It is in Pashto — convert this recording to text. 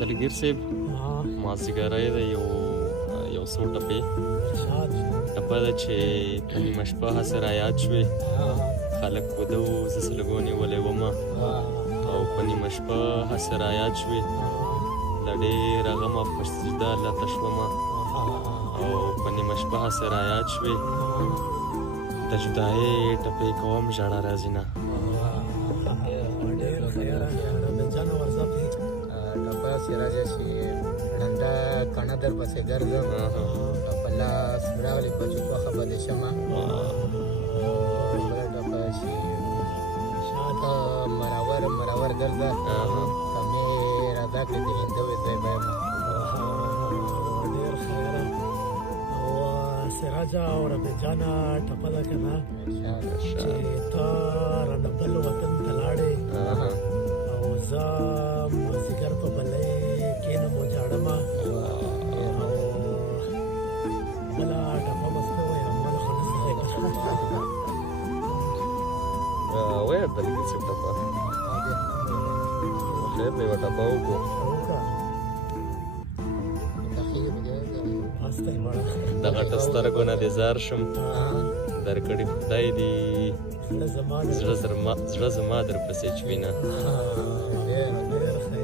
دلګیر صاحب مازدیګری دی یو څو ټپې ټپه ده چې په نیمه شپه هسې رایاد شوې خلک وده وو زه سلګو نیولی ومه او په نیمه شپه هسې رایاد شوې له ډېره غمه په سجده لته شومه او په نیمه شپه هسې رایاد شوې د جدایۍ ټپې کوم ژړه راځي نه ټپه چې راځي چې ړنده کڼه در پسې ګرځم په لاس راغلې په چوکه خبرې شمه بله ټپه چې مرور ګرځه که مې رادا کړې د هندو ځای به یم ډېر خیره او سراجه او ربې جانه ټپه ده که نه چې ته رانه بل وطن ته لاړې او زه مازدیګر په بلۍ کښېنم وجاړمه او بله ټپه مسته ویم بله خو نه وایه دلګیر صاحب ټپه خیر دی یوه ټپه وکړو د غټو سترګو نه دې زار شم درکړې خدای دې زړه زما در پسې چوینه ډېر خیر